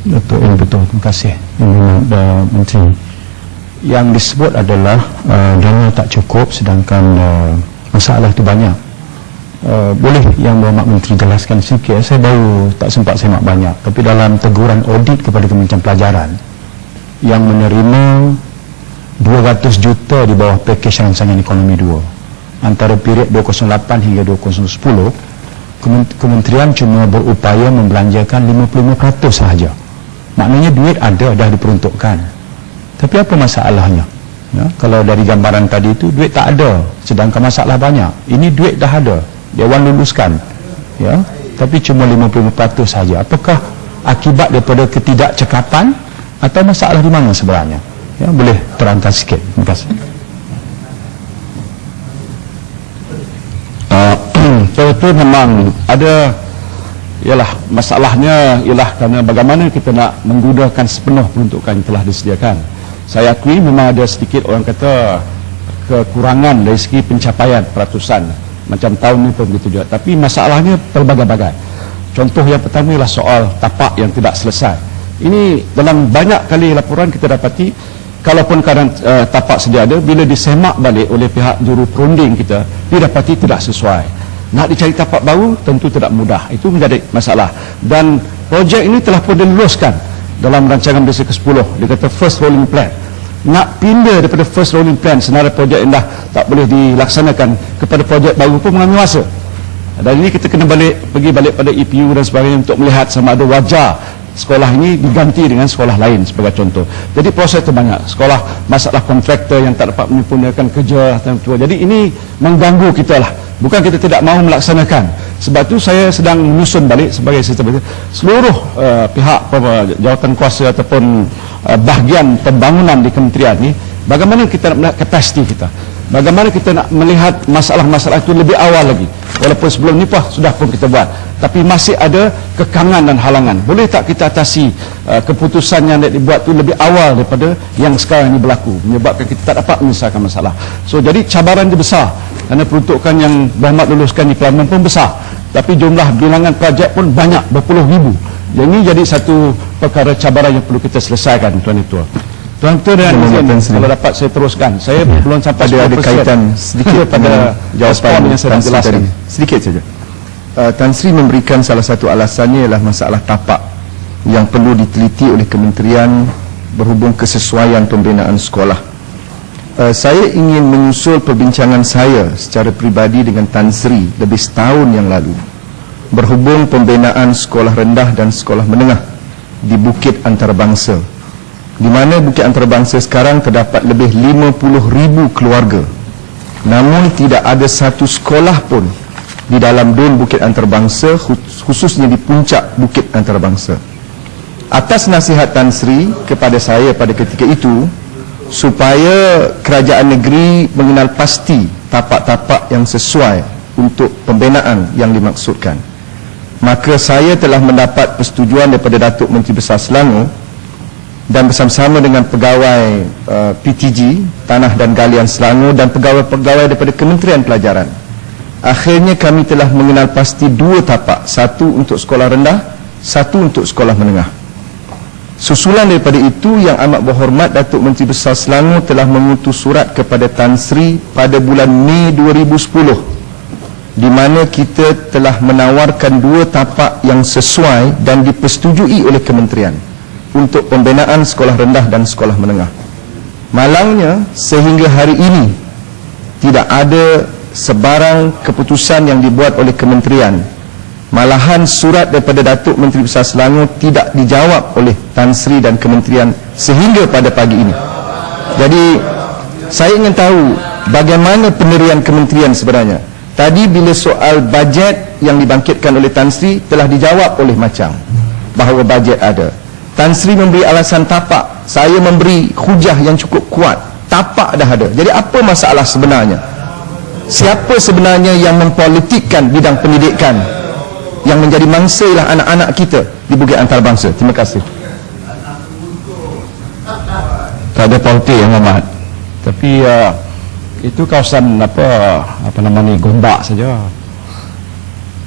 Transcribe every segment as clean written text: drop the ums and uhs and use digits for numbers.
Datuk betul, terima kasih Menteri. Yang disebut adalah dana tak cukup, sedangkan masalah itu banyak. Boleh yang Berhormat Menteri jelaskan sikit? Saya baru tak sempat semak banyak, tapi dalam teguran audit kepada Kementerian Pelajaran yang menerima 200 juta di bawah pakej rancangan ekonomi 2 antara period 2008 hingga 2010, Kementerian cuma berupaya membelanjakan 55% sahaja. Maknanya duit ada, dah diperuntukkan. Tapi apa masalahnya? Ya, kalau dari gambaran tadi itu duit tak ada, sedangkan masalah banyak. Ini duit dah ada, Dewan luluskan, ya, tapi cuma 50% saja. Apakah akibat daripada ketidakcekapan atau masalah di mana sebenarnya? Ya, boleh terangkan sikit. Terima kasih. Betul, memang ada, ialah masalahnya ialah kerana bagaimana kita nak menggunakan sepenuh peruntukan yang telah disediakan. Saya akui memang ada sedikit orang kata kekurangan dari segi pencapaian peratusan, macam tahun ini pun begitu juga. Tapi masalahnya pelbagai-bagai. Contoh yang pertama ialah soal tapak yang tidak selesai. Ini dalam banyak kali laporan kita dapati, kalaupun kadang tapak sedia ada, bila disemak balik oleh pihak juru perunding kita, didapati tidak sesuai. Nak dicari tapak baru tentu tidak mudah. Itu menjadi masalah. Dan projek ini telah pun diluluskan dalam rancangan Malaysia ke-10. Dia kata first rolling plan. Nak pindah daripada first rolling plan, senarai projek yang dah tak boleh dilaksanakan, kepada projek baru pun mengambil masa. Dan ini kita kena pergi balik pada EPU dan sebagainya untuk melihat sama ada wajar sekolah ini diganti dengan sekolah lain sebagai contoh. Jadi proses itu banyak. Sekolah, masalah kontraktor yang tak dapat menyempurnakan kerja. Jadi ini mengganggu kita lah. Bukan kita tidak mahu melaksanakan. Sebab itu saya sedang menyusun balik sebagai sistem seluruh pihak jawatan kuasa ataupun bahagian pembangunan di kementerian ini, bagaimana kita nak melihat kapasiti kita, bagaimana kita nak melihat masalah-masalah itu lebih awal lagi. Walaupun sebelum ni sudah pun kita buat, tapi masih ada kekangan dan halangan. Boleh tak kita atasi keputusan yang dibuat itu lebih awal daripada yang sekarang ini berlaku, menyebabkan kita tak dapat menyelesaikan masalah. So jadi cabaran itu besar, kerana peruntukan yang berhormat luluskan di Parlimen pun besar, tapi jumlah bilangan projek pun banyak, berpuluh ribu. Yang ini jadi satu perkara cabaran yang perlu kita selesaikan, Tuan Ketua. Tuan Ketua dan izin, kalau dapat saya teruskan. Saya belum sampai ada kaitan sedikit pada jawapan yang saya jelaskan. Sedikit saja. Tan Sri memberikan salah satu alasannya ialah masalah tapak yang perlu diteliti oleh kementerian berhubung kesesuaian pembinaan sekolah. Saya ingin menyusul perbincangan saya secara peribadi dengan Tan Sri lebih setahun yang lalu berhubung pembinaan sekolah rendah dan sekolah menengah di Bukit Antarabangsa, di mana Bukit Antarabangsa sekarang terdapat lebih 50,000 keluarga, namun tidak ada satu sekolah pun di dalam dun Bukit Antarabangsa, khususnya di puncak Bukit Antarabangsa. Atas nasihat Tan Sri kepada saya pada ketika itu, supaya kerajaan negeri mengenal pasti tapak-tapak yang sesuai untuk pembinaan yang dimaksudkan, maka saya telah mendapat persetujuan daripada Datuk Menteri Besar Selangor dan bersama-sama dengan pegawai PTG, Tanah dan Galian Selangor, dan pegawai-pegawai daripada Kementerian Pelajaran. Akhirnya kami telah mengenal pasti dua tapak, satu untuk sekolah rendah, satu untuk sekolah menengah. Susulan daripada itu, Yang Amat Berhormat Datuk Menteri Besar Selangor telah mengutus surat kepada Tan Sri pada bulan Mei 2010, di mana kita telah menawarkan dua tapak yang sesuai dan dipersetujui oleh kementerian untuk pembinaan sekolah rendah dan sekolah menengah. Malangnya, sehingga hari ini tidak ada sebarang keputusan yang dibuat oleh kementerian. Malahan surat daripada Datuk Menteri Besar Selangor tidak dijawab oleh Tan Sri dan kementerian sehingga pada pagi ini. Jadi saya ingin tahu bagaimana pendirian kementerian sebenarnya. Tadi bila soal bajet yang dibangkitkan oleh Tan Sri telah dijawab oleh Macang bahawa bajet ada. Tan Sri memberi alasan tapak, saya memberi hujah yang cukup kuat, tapak dah ada. Jadi apa masalah sebenarnya? Siapa sebenarnya yang mempolitikkan bidang pendidikan? Yang menjadi mangsa ialah anak-anak kita di Bukit Antarabangsa. Terima kasih. Tak ada politik yang amat. Tapi itu kawasan apa nama ni, Gombak saja.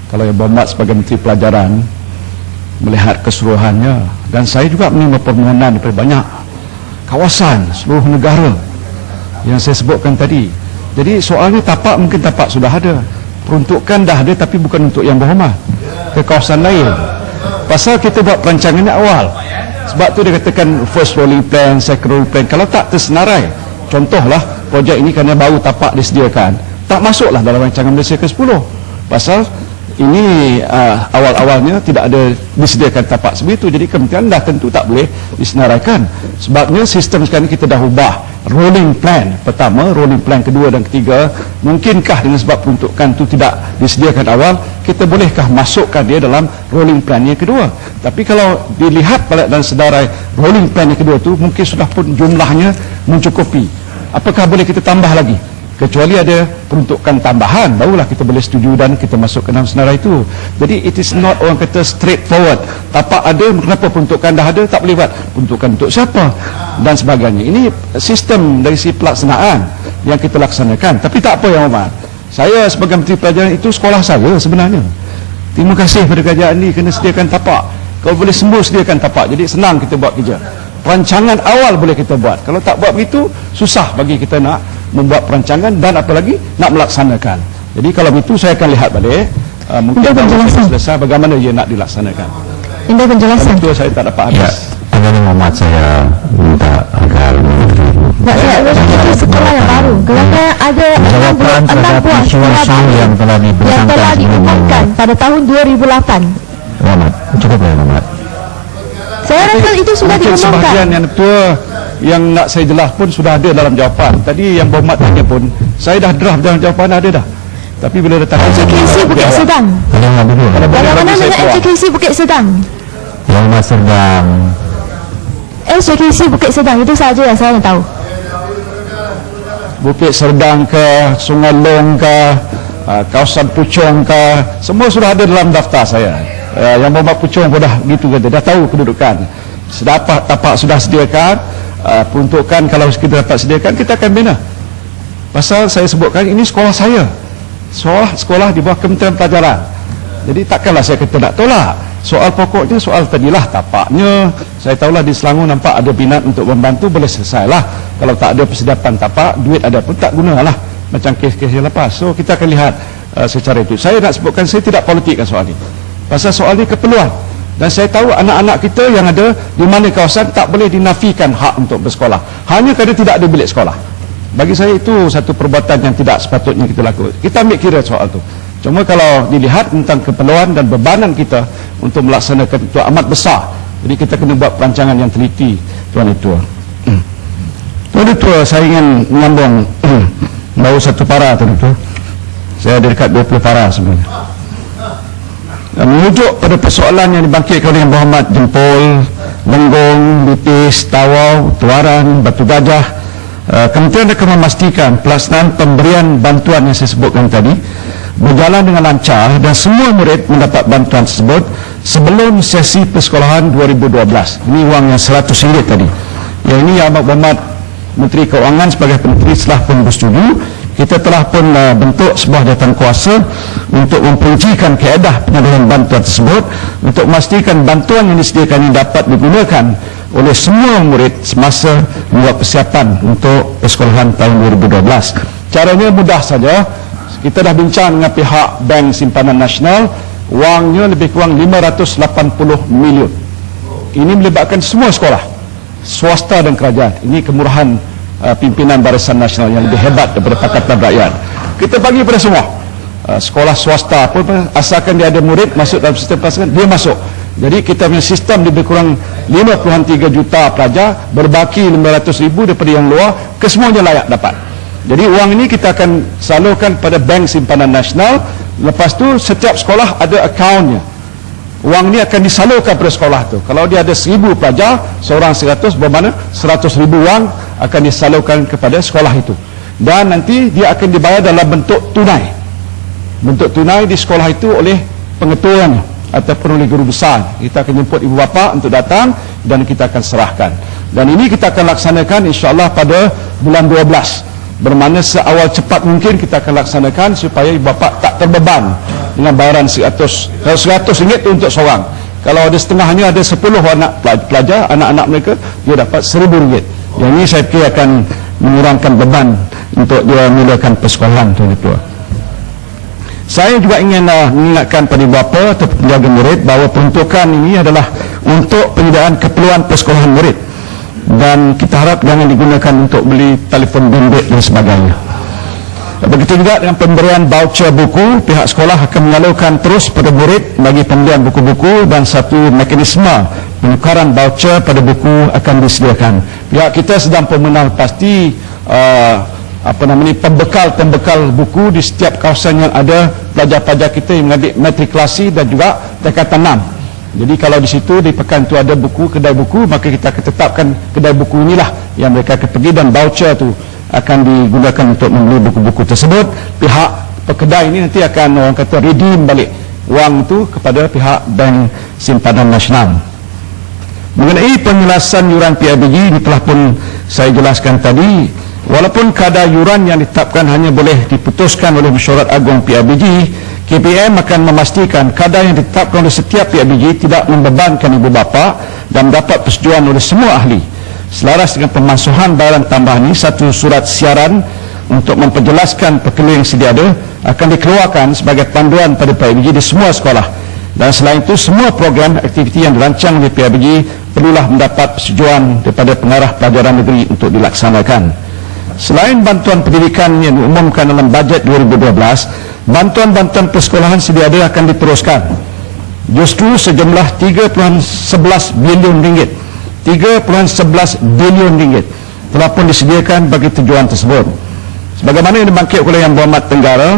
Kalau yang Berhormat sebagai Menteri Pelajaran, melihat keseluruhannya, dan saya juga menerima permohonan daripada banyak kawasan seluruh negara yang saya sebutkan tadi. Jadi soalnya tapak, mungkin tapak sudah ada, peruntukan dah ada, tapi bukan untuk yang berhormat, ke kawasan lain. Pasal kita buat perancangannya awal, sebab tu dia katakan first rolling plan, second rolling plan. Kalau tak tersenarai, contohlah projek ini kerana baru tapak disediakan, tak masuklah dalam rancangan Malaysia ke-10. Pasal ini awal-awalnya tidak ada disediakan tapak sebegitu. Jadi kementerian dah tentu tak boleh disenaraikan. Sebabnya sistem sekarang kita dah ubah rolling plan pertama, rolling plan kedua dan ketiga. Mungkinkah dengan sebab peruntukan itu tidak disediakan awal, kita bolehkah masukkan dia dalam rolling plan yang kedua? Tapi kalau dilihat balik dan sedarai rolling plan yang kedua itu, mungkin sudah pun jumlahnya mencukupi. Apakah boleh kita tambah lagi? Kecuali ada peruntukan tambahan, barulah kita boleh setuju dan kita masuk ke dalam senarai itu. Jadi it is not, orang kata, straightforward. Tapak ada, kenapa peruntukan dah ada, tak boleh buat. Peruntukan untuk siapa dan sebagainya. Ini sistem dari si pelaksanaan yang kita laksanakan. Tapi tak apa, Yang Hormat, saya sebagai Menteri Pelajaran, itu sekolah saya sebenarnya. Terima kasih kepada kerajaan ini kena sediakan tapak. Kalau boleh semua sediakan tapak, jadi senang kita buat kerja. Perancangan awal boleh kita buat. Kalau tak buat begitu, susah bagi kita nak membuat perancangan dan apalagi nak melaksanakan. Jadi kalau begitu saya akan lihat balik mungkin kalau selesai bagaimana ia nak dilaksanakan. Indah penjelasan. Itu saya tak dapat habis. Tuan Muhammad, saya minta agar itu sekolah yang baru. Kerana ada 6 buah sekolah baru yang telah diumumkan pada tahun 2008. Muhammad, cukup ya Muhammad. Saya rasa itu sudah Mungkin diumumkan. sebahagian yang tua yang nak saya jelas pun sudah ada dalam jawapan. Tadi yang berhormat tanya pun, saya dah draft dalam jawapan ada dah. Tapi bila datang MJKC Bukit Sedang. Bagaimana dengan MJKC Bukit Sedang? Yang Mas Serdang. MJKC Bukit Sedang itu saja yang saya tahu. Bukit Serdang ke, Sungai Long ke, kawasan Puchong ke, semua sudah ada dalam daftar saya. Yang berhormat Puchong pun dah gitu kata, dah tahu kedudukan. Tapak sudah sediakan, peruntukan kalau kita dapat sediakan, kita akan bina. Pasal saya sebutkan ini sekolah saya, sekolah di bawah Kementerian Pelajaran. Jadi takkanlah saya kata nak tolak. Soal pokoknya soal tadilah tapaknya. Saya tahulah di Selangor nampak ada minat untuk membantu, boleh selesailah. Kalau tak ada persediaan tapak, duit ada pun tak gunalah, macam kes-kes yang lepas. So kita akan lihat secara itu. Saya nak sebutkan, saya tidak politikkan soal ini. Pasal soal ini keperluan. Dan saya tahu anak-anak kita yang ada di mana kawasan tak boleh dinafikan hak untuk bersekolah hanya kerana tidak ada bilik sekolah. Bagi saya itu satu perbuatan yang tidak sepatutnya kita lakukan. Kita ambil kira soal itu. Cuma kalau dilihat tentang keperluan dan bebanan kita untuk melaksanakan itu amat besar. Jadi kita kena buat perancangan yang teliti, Tuan Ketua. Tuan Ketua, saya ingin menyambung baru satu para, Tuan Ketua. Saya ada dekat 20 para sebenarnya. Merujuk pada persoalan yang dibangkitkan oleh Yang Berhormat Jempol, Lenggong, Lipis, Tawau, Tuaran, Batu Gajah, Kementerian akan memastikan pelaksanaan pemberian bantuan yang saya sebutkan tadi berjalan dengan lancar dan semua murid mendapat bantuan tersebut sebelum sesi persekolahan 2012. Ini wang yang RM100 tadi. Yang ini Yang Berhormat Menteri Keuangan sebagai Menteri telah pun bersetuju. Kita telah pun bentuk sebuah jawatan kuasa untuk memperincikan kaedah penyaluran bantuan tersebut untuk memastikan bantuan yang disediakan ini dapat digunakan oleh semua murid semasa membuat persiapan untuk persekolahan tahun 2012. Caranya mudah saja. Kita dah bincang dengan pihak Bank Simpanan Nasional, wangnya lebih kurang 580 million. Ini melibatkan semua sekolah, swasta dan kerajaan. Ini kemurahan pimpinan Barisan Nasional yang lebih hebat daripada Pakatan Rakyat. Kita bagi pada semua. Sekolah swasta pun asalkan dia ada murid masuk dalam sistem pelajaran, dia masuk. Jadi kita punya sistem lebih kurang 53 juta pelajar, berbaki 500,000 daripada yang luar, kesemuanya layak dapat. Jadi wang ini kita akan salurkan pada Bank Simpanan Nasional. Lepas tu setiap sekolah ada akaunnya. Wang ini akan disalurkan pada sekolah tu. Kalau dia ada 1,000 pelajar, seorang 100, bermakna 100,000 wang akan disalurkan kepada sekolah itu. Dan nanti dia akan dibayar dalam bentuk tunai. Bentuk tunai di sekolah itu oleh pengetuanya ataupun oleh guru besar. Kita akan jemput ibu bapa untuk datang dan kita akan serahkan. Dan ini kita akan laksanakan insya-Allah pada bulan 12. Bermakna seawal cepat mungkin kita akan laksanakan supaya ibu bapa tak terbeban dengan bayaran RM100 itu untuk seorang. Kalau ada setengahnya, ada 10 anak pelajar, anak-anak mereka, dia dapat RM1,000. Yang ini saya fikir akan mengurangkan beban untuk dia mulakan persekolahan tuan-tuan. Saya juga ingin mengingatkan pada bapa atau penjaga murid bahawa peruntukan ini adalah untuk penyediaan keperluan persekolahan murid, dan kita harap jangan digunakan untuk beli telefon bimbit dan sebagainya. Begitu juga dengan pemberian voucher buku, pihak sekolah akan menyalurkan terus pada murid bagi pembelian buku-buku, dan satu mekanisme penukaran voucher pada buku akan disediakan. Pihak kita sedang pemenang pasti pembekal buku di setiap kawasan yang ada pelajar-pelajar kita yang mengambil matrikulasi dan juga tingkatan 6. Jadi kalau di situ di pekan itu ada buku, kedai buku, maka kita akan tetapkan kedai buku inilah yang mereka akan pergi, dan voucher itu akan digunakan untuk membeli buku-buku tersebut. Pihak pekedai ini nanti akan orang kata redeem balik wang itu kepada pihak Bank Simpanan Nasional. Mengenai penjelasan yuran PIBG ini telah pun saya jelaskan tadi. Walaupun kadar yuran yang ditetapkan hanya boleh diputuskan oleh Mesyuarat Agung PIBG, KPM akan memastikan kadar yang ditetapkan oleh setiap PIBG tidak membebankan ibu bapa dan dapat persetujuan oleh semua ahli. Selaras dengan pemansuhan bayaran tambahan ini, satu surat siaran untuk memperjelaskan perkara yang sedia ada akan dikeluarkan sebagai panduan pada PIBG di semua sekolah. Dan selain itu, semua program aktiviti yang dirancang oleh PIBG perlulah mendapat persetujuan daripada pengarah pelajaran negeri untuk dilaksanakan. Selain bantuan pendidikan yang diumumkan dalam bajet 2012, bantuan-bantuan persekolahan sedia ada akan diteruskan. Justru sejumlah 3.11 bilion ringgit 3.11 bilion ringgit telah pun disediakan bagi tujuan tersebut. Sebagaimana yang dibangkit oleh Yang Berhormat Tenggara,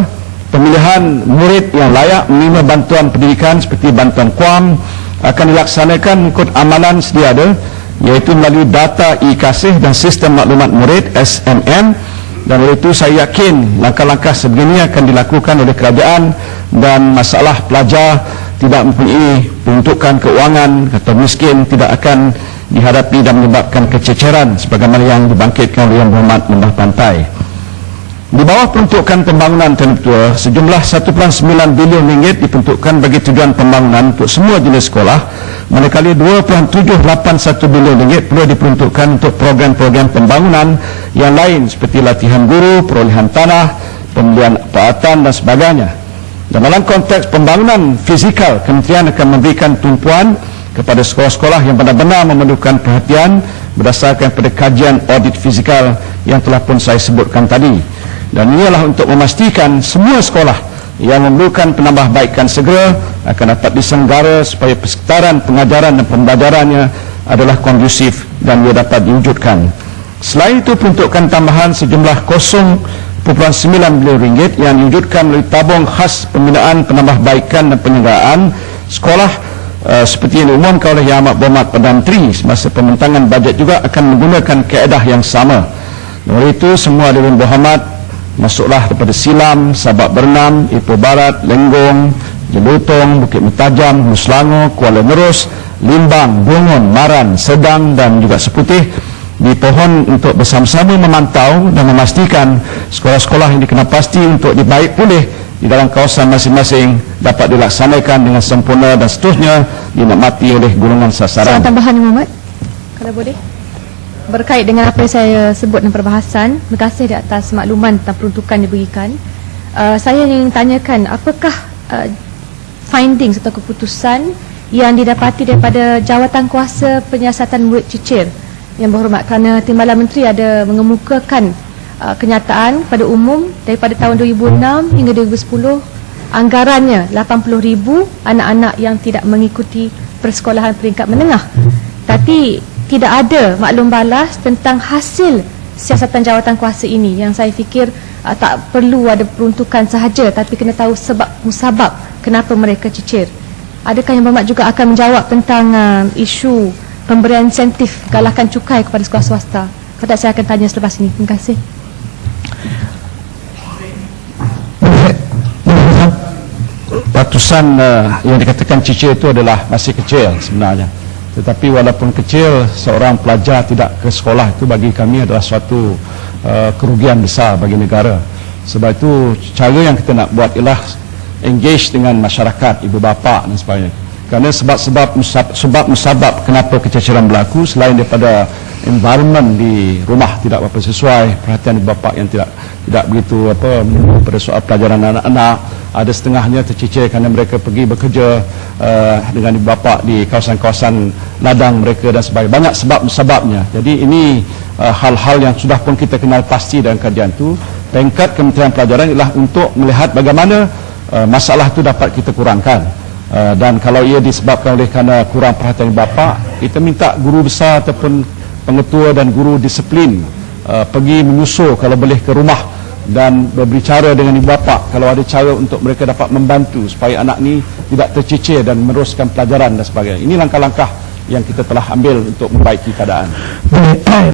pemilihan murid yang layak menerima bantuan pendidikan seperti bantuan KUAM akan dilaksanakan mengikut amalan sedia ada, iaitu melalui data e-kasih dan sistem maklumat murid SMM, dan oleh itu saya yakin langkah-langkah sebegini akan dilakukan oleh kerajaan dan masalah pelajar tidak mempunyai peruntukan keuangan atau miskin tidak akan dihadapi dan menyebabkan kececeran sebagaimana yang dibangkitkan oleh Yang Berhormat Lembah Pantai. Di bawah peruntukan pembangunan Tuan-Tuan, sejumlah 1.9 bilion ringgit diperuntukkan bagi tujuan pembangunan untuk semua jenis sekolah, manakala 2.781 bilion ringgit perlu diperuntukkan untuk program-program pembangunan yang lain seperti latihan guru, perolehan tanah, pembelian peralatan dan sebagainya. Dan dalam konteks pembangunan fizikal, kementerian akan memberikan tumpuan kepada sekolah-sekolah yang benar-benar memerlukan perhatian berdasarkan pada kajian audit fizikal yang telah pun saya sebutkan tadi. Dan inilah untuk memastikan semua sekolah yang memerlukan penambahbaikan segera akan dapat diselenggara supaya persekitaran pengajaran dan pembelajarannya adalah kondusif dan ia dapat diwujudkan. Selain itu, peruntukan tambahan sejumlah 0.9 bilion ringgit yang diwujudkan melalui tabung khas pembinaan penambahbaikan dan penyelenggaraan sekolah seperti yang diumumkan oleh Yang Amat Berhormat Perdana Menteri semasa pembentangan bajet juga akan menggunakan kaedah yang sama. Oleh itu, semua Dewan Berhormat masuklah daripada Silam, Sabak Bernam, Ipoh Barat, Lenggong, Jelutong, Bukit Mutajam, Muslango, Kuala Nerus, Limbang, Bungon, Maran, Sedang dan juga Seputih dipohon untuk bersama-sama memantau dan memastikan sekolah-sekolah yang dikenal pasti untuk dibaik pulih di dalam kawasan masing-masing dapat dilaksanakan dengan sempurna dan seterusnya dinikmati oleh golongan sasaran. Soalan tambahan Muhammad, kalau boleh, berkait dengan apa yang saya sebut dalam perbahasan. Terima kasih di atas makluman tentang peruntukan diberikan. Saya ingin tanyakan, apakah findings atau keputusan yang didapati daripada jawatan kuasa penyiasatan murid cicir Yang Berhormat, kerana Timbalan Menteri ada mengemukakan kenyataan pada umum daripada tahun 2006 hingga 2010 anggarannya 80,000 anak-anak yang tidak mengikuti persekolahan peringkat menengah, tapi tidak ada maklum balas tentang hasil siasatan jawatan kuasa ini, yang saya fikir tak perlu ada peruntukan sahaja, tapi kena tahu sebab musabab kenapa mereka cicir. Adakah Yang Berhormat juga akan menjawab tentang isu pemberian insentif galakan cukai kepada sekolah swasta? Kalau tak, saya akan tanya selepas ini. Terima kasih. Ratusan yang dikatakan cicir itu adalah masih kecil sebenarnya. Tetapi walaupun kecil, seorang pelajar tidak ke sekolah itu bagi kami adalah suatu kerugian besar bagi negara. Sebab itu cara yang kita nak buat ialah engage dengan masyarakat, ibu bapa dan sebagainya. Kerana sebab musabab kenapa kececeran berlaku selain daripada environment di rumah tidak berapa sesuai, perhatian ibu bapa yang tidak begitu menunggu pada soal pelajaran anak-anak, ada setengahnya tercecer kerana mereka pergi bekerja dengan ibu bapa di kawasan-kawasan ladang mereka dan sebagainya. Banyak sebab-sebabnya. Jadi ini hal-hal yang sudah pun kita kenal pasti dalam kajian itu. Pengkat Kementerian Pelajaran ialah untuk melihat bagaimana masalah itu dapat kita kurangkan. Dan kalau ia disebabkan oleh kerana kurang perhatian ibu bapa, kita minta guru besar ataupun pengetua dan guru disiplin pergi menyusul kalau boleh ke rumah dan berbicara dengan ibu bapa kalau ada cara untuk mereka dapat membantu supaya anak ni tidak tercecer dan meneruskan pelajaran dan sebagainya. Ini langkah-langkah yang kita telah ambil untuk membaiki keadaan.